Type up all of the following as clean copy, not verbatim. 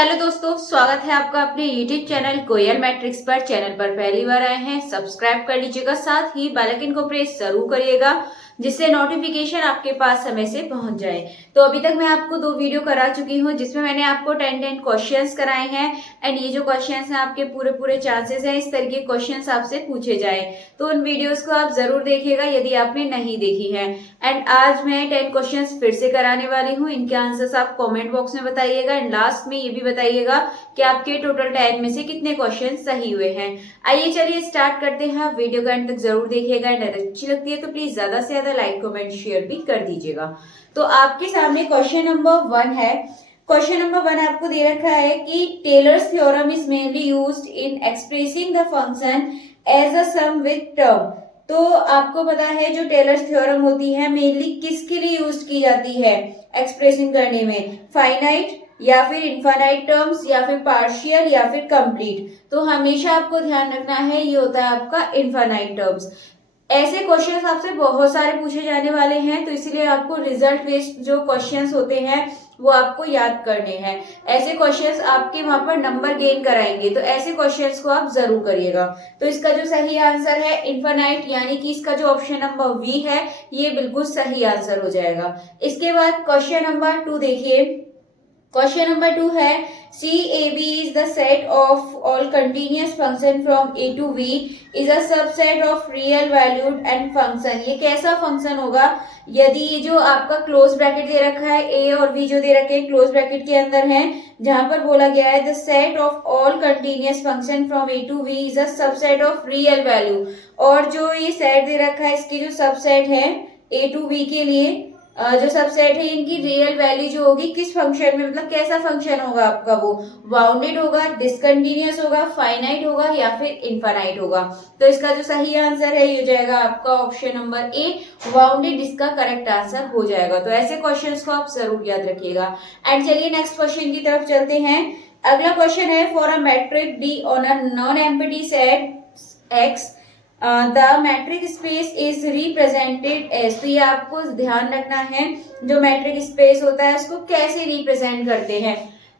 Hello दोस्तों, स्वागत है आपका अपने YouTube चैनल कोयल मैट्रिक्स पर। चैनल पर पहली बार आए हैं, सब्सक्राइब कर लीजिएगा, साथ ही बेल आइकन को प्रेस जरूर करिएगा जिससे नोटिफिकेशन आपके पास समय से पहुंच जाए। तो अभी तक मैं आपको 2 वीडियो करा चुकी हूं जिसमें मैंने आपको 10 क्वेश्चंस कराए हैं एंड ये जो क्वेश्चंस हैं आपके पूरे चांसेस हैं इस तरह के क्वेश्चंस आपसे पूछे जाए। तो उन वीडियोस को आप जरूर देखिएगा यदि आपने नहीं देखी है। एंड आज मैं 10 क्वेश्चंस फिर से कराने वाली हूँ, इनके आंसर्स आप कमेंट बॉक्स में बताइएगा एंड लास्ट में ये भी बताइएगा कि आपके टोटल 10 में से कितने क्वेश्चन सही हुए हैं। आइए चलिए स्टार्ट करते हैं। वीडियो का अंत तक जरूर देखिएगा एंड अगर अच्छी लगती है तो प्लीज ज्यादा से ज्यादा लाइक कमेंट शेयर भी कर दीजिएगा। तो आपके सामने क्वेश्चन नंबर 1 है। क्वेश्चन नंबर 1 आपको दे रखा है कि Taylor's theorem is mainly used in expressing the function as a sum with term. तो आपको पता है जो टेलर्स थ्योरम होती है मेनली किसके लिए यूज की जाती है एक्सप्रेशन करने में, फाइनाइट या फिर इनफाइनाइट टर्म्स या फिर पार्शियल या फिर कंप्लीट। तो हमेशा आपको ध्यान रखना है ये होता है आपका इनफाइनाइट टर्म्स। ऐसे क्वेश्चंस आपसे बहुत सारे पूछे जाने वाले हैं तो इसलिए आपको रिजल्ट बेस्ड जो क्वेश्चंस होते हैं वो आपको याद करने हैं। ऐसे क्वेश्चंस आपके वहां पर नंबर गेन कराएंगे तो ऐसे क्वेश्चंस को आप जरूर करिएगा। तो इसका जो सही आंसर है इनफाइनाइट यानी कि इसका जो ऑप्शन नंबर बी है ये बिल्कुल सही आंसर हो जाएगा। इसके बाद क्वेश्चन नंबर 2 देखिए। क्वेश्चन नंबर 2 है CAB is the set of all continuous function from A to V is a subset of real valued and function। ये कैसा फंक्शन होगा यदि ये जो आपका क्लोज ब्रैकेट दे रखा है A और V जो दे रखे हैं क्लोज ब्रैकेट के अंदर है जहां पर बोला गया है the set of all continuous function from A to V is a subset of real value. और जो ये सेट दे रखा है इसकी जो सबसेट है A to V के लिए जो सबसेट है इनकी रियल वैल्यू जो होगी किस फंक्शन में, मतलब कैसा फंक्शन होगा आपका, वो बाउंडेड होगा, डिसकंटिन्यूअस होगा, फाइनाइट होगा या फिर इनफाइनाइट होगा। तो इसका जो सही आंसर है ये हो जाएगा आपका ऑप्शन नंबर ए, बाउंडेड, इसका करेक्ट आंसर हो जाएगा। तो ऐसे क्वेश्चंस को आप जरूर याद रखिएगा। एंड चलिए नेक्स्ट क्वेश्चन की तरफ चलते हैं। अगला क्वेश्चन है for a metric D on a non empty set X the metric space is represented as. तो ये आपको ध्यान रखना है जो मैट्रिक स्पेस होता है उसको कैसे रिप्रेजेंट करते हैं।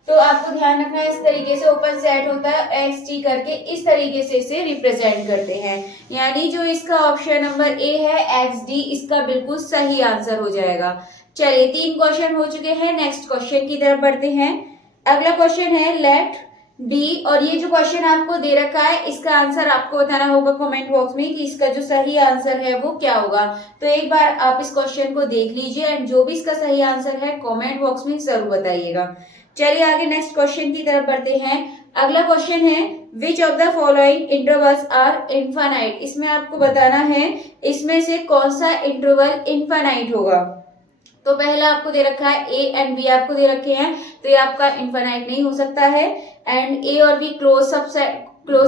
तो आपको ध्यान रखना है इस तरीके से ओपन सेट होता है एक्स टी करके इस तरीके से इसे रिप्रेजेंट करते हैं। यानी जो इसका ऑप्शन नंबर ए है एक्स डी इसका बिल्कुल सही आंसर हो जाएगा। चलिए 3 क्वेश्चन हो चुके हैं, नेक्स्ट क्वेश्चन की तरफ बढ़ते हैं। अगला क्वेश्चन है लेट डी और ये जो क्वेश्चन आपको दे रखा है इसका आंसर आपको बताना होगा कमेंट बॉक्स में कि इसका जो सही आंसर है वो क्या होगा। तो एक बार आप इस क्वेश्चन को देख लीजिए एंड जो भी इसका सही आंसर है कमेंट बॉक्स में जरूर बताइएगा। चलिए आगे नेक्स्ट क्वेश्चन की तरफ बढ़ते हैं। अगला क्वेश्चन है which of the following intervals are infinite. इसमें आपको बताना है इसमें से कौन सा इंटरवल इनफाइनाइट होगा। तो पहला आपको दे रखा है ए एंड बी आपको दे रखे हैं तो ये आपका इनफाइनाइट नहीं हो सकता है। एंड ए और बी क्लोज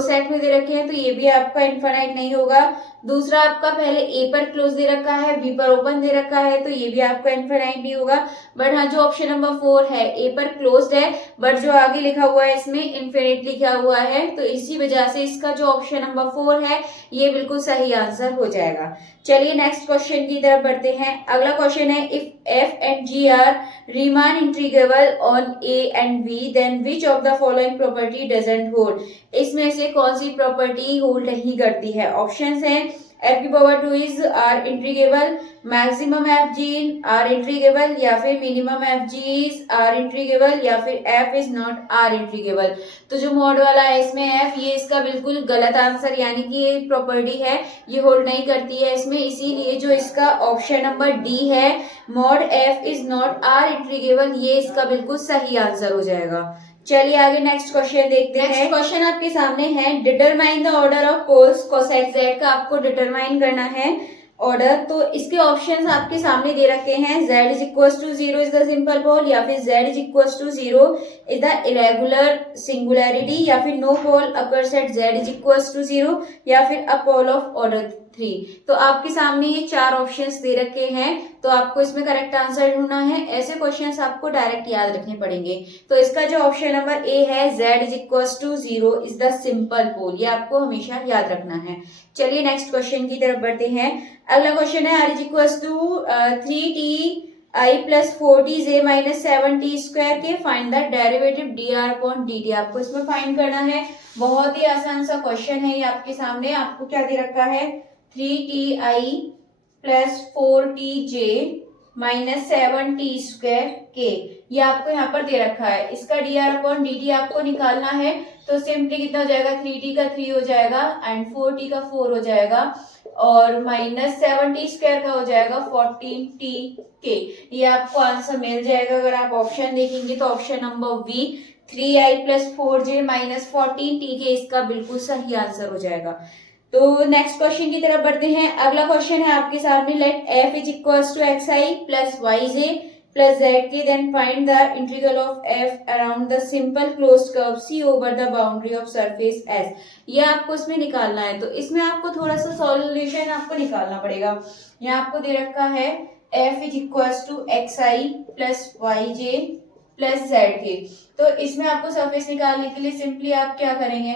सेट में दे रखे हैं तो ये भी आपका इनफाइनाइट नहीं होगा। दूसरा आपका पहले ए पर क्लोज दे रखा है बी पर ओपन दे रखा है तो ये भी आपका इनफाइनाइट नहीं होगा। बट हाँ जो ऑप्शन नंबर 4 है ए पर क्लोज्ड है बट जो आगे लिखा हुआ है इसमें इनफिनिट लिखा हुआ है तो इसी वजह से इसका जो ऑप्शन नंबर 4 है ये बिल्कुल सही आंसर हो जाएगा। चलिए नेक्स्ट क्वेश्चन की तरफ बढ़ते हैं। अगला क्वेश्चन है if F and G are Riemann integrable on A and B then which of the following property doesn't hold. इसमें से कौन सी प्रॉपर्टी होल्ड नहीं करती है। ऑप्शंस हैं एफ की power 2 is R integrable, maximum F G R integrable या फिर minimum F G is R integrable या फिर F is not R integrable. तो जो मोड वाला है इसमें एफ ये इसका बिल्कुल गलत आंसर यानी कि ये प्रॉपर्टी है ये होल्ड नहीं करती है इसमें, इसीलिए जो इसका ऑप्शन नंबर डी है mode F is not R integrable ये इसका बिल्कुल सही आंसर हो जाएगा। चलिए आगे नेक्स्ट क्वेश्चन देखते हैं। नेक्स्ट क्वेश्चन आपके सामने है determine the order of poles cosec Z का आपको डिटरमाइन करना है ऑर्डर। तो इसके ऑप्शंस आपके सामने दे रखे हैं z is equal to 0 is the simple pole या फिर z is equal to 0 is the irregular singularity या फिर no pole occurs at z is equal to 0 या फिर अ पोल ऑफ ऑर्डर 3। तो आपके सामने ये 4 ऑप्शंस दे रखे हैं तो आपको इसमें करेक्ट आंसर ढूंढना है। ऐसे क्वेश्चंस आपको डायरेक्ट याद रखने पड़ेंगे। तो इसका जो ऑप्शन नंबर ए है z is equal to 0 is the simple pole ये आपको हमेशा याद रखना है। चलिए नेक्स्ट क्वेश्चन की तरफ बढ़ते हैं। अगला क्वेश्चन है r is equal to 3t i plus 4t minus 7t square के find the derivative dr upon dt। आपको इसमें फाइंड करना है। बहुत ही आसान सा क्वेश्चन है ये आपके सामने। आपको क्या दे रखा है, 3ti plus 4tj minus 7t square के, ये आपको यहाँ पर दे रखा है। इसका dr अपॉन dt आपको निकालना है तो सिंपली कितना हो जाएगा, 3t का 3 हो जाएगा एंड 4t का 4 हो जाएगा और माइनस 7t स्क्वायर का हो जाएगा 14t के। ये आपको आंसर मिल जाएगा। अगर आप ऑप्शन देखेंगे तो option number B 3i plus 4j minus 14t के इसका बिल्कुल सही आंसर हो जाएगा। तो नेक्स्ट क्वेश्चन की तरफ बढ़ते हैं। अगला क्वेश्चन है आपके सामने, let f is equals to xi plus yj plus zk, then find the integral of f around the simple closed curve c over the boundary of surface s। ये आपको इसमें निकालना है। तो इसमें आपको थोड़ा सा सॉल्यूशन आपको निकालना पड़ेगा। यहाँ आपको दे रखा है f is equals to xi plus yj plus zk। तो इसमें आपको सरफेस निकालने के लिए सिंपली आप क्या करेंगे,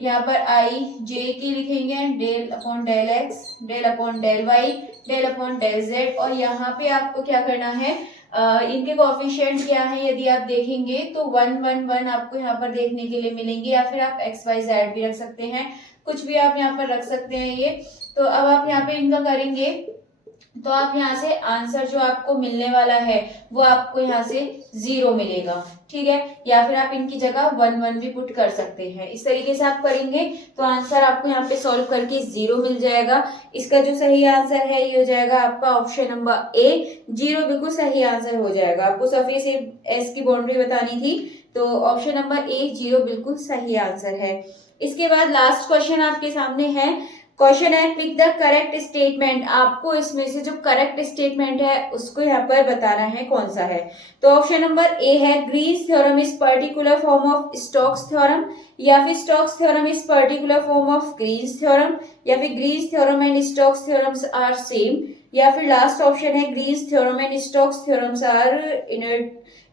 यहाँ पर आई जे की लिखेंगे, del upon del X, del upon del Y, del upon del Z, और यहाँ पे आपको क्या करना है, इनके कोएफिशिएंट क्या है यदि आप देखेंगे तो 1 1 1 आपको यहाँ पर देखने के लिए मिलेंगे, या फिर आप एक्स वाई जेड भी रख सकते हैं, कुछ भी आप यहाँ पर रख सकते हैं ये। तो अब आप यहाँ पे इनका करेंगे तो आप यहाँ से आंसर जो आपको मिलने वाला है वो आपको यहाँ से 0 मिलेगा, ठीक है। या फिर आप इनकी जगह 1 1 भी पुट कर सकते हैं। इस तरीके से आप करेंगे तो आंसर आपको यहाँ पे सॉल्व करके 0 मिल जाएगा। इसका जो सही आंसर है ये हो जाएगा आपका ऑप्शन नंबर ए, 0 बिल्कुल सही आंसर हो जाएगा। आपको सरफेस एस की बाउंड्री बतानी थी तो ऑप्शन नंबर ए 0 बिल्कुल सही आंसर है। इसके बाद लास्ट क्वेश्चन आपके सामने है। क्वेश्चन है पिक द करेक्ट स्टेटमेंट। आपको इसमें से जो करेक्ट स्टेटमेंट है उसको यहाँ पर बताना है कौन सा है। तो ऑप्शन नंबर ए है Green's theorem is particular form of Stokes theorem, या फिर Stokes theorem is particular form of Green's theorem, या फिर Green's theorem and Stokes theorems are same, या फिर लास्ट ऑप्शन है Green's theorem and Stokes theorems are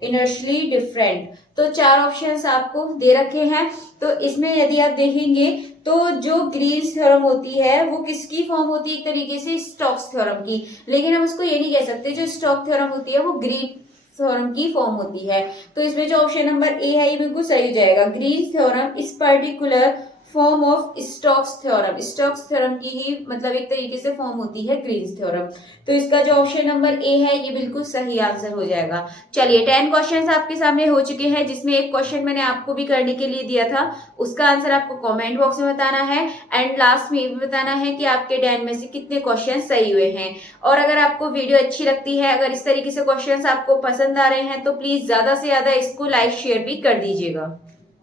inertially different. तो 4 options आपको दे रखे हैं। तो इसमें यदि आप देखेंगे तो जो ग्रीन्स थ्योरम होती है वो किसकी फॉर्म होती है, एक तरीके से स्टोक्स थ्योरम की, लेकिन हम उसको ये नहीं कह सकते जो स्टोक्स थ्योरम होती है वो ग्रीन थ्योरम की फॉर्म होती है। तो इसमें जो ऑप्शन नंबर ए है ये बिल्कुल सही हो जाएगा। ग्रीन्स थ्योरम इस particular form of Stokes theorem, Stokes theorem की ही मतलब एक तरीके से फॉर्म होती है ग्रीन्स थ्योरम। तो इसका जो ऑप्शन नंबर ए है ये बिल्कुल सही आंसर हो जाएगा। चलिए 10 क्वेश्चंस आपके सामने हो चुके हैं, जिसमें एक क्वेश्चन मैंने आपको भी करने के लिए दिया था, उसका आंसर आपको कमेंट बॉक्स में बताना है एंड लास्ट में ये भी बताना है कि आपके 10 में से कितने क्वेश्चन सही हुए हैं। और अगर आपको वीडियो अच्छी लगती है, अगर इस तरीके से क्वेश्चन आपको पसंद आ रहे हैं तो प्लीज ज्यादा से ज्यादा इसको लाइक शेयर भी कर दीजिएगा।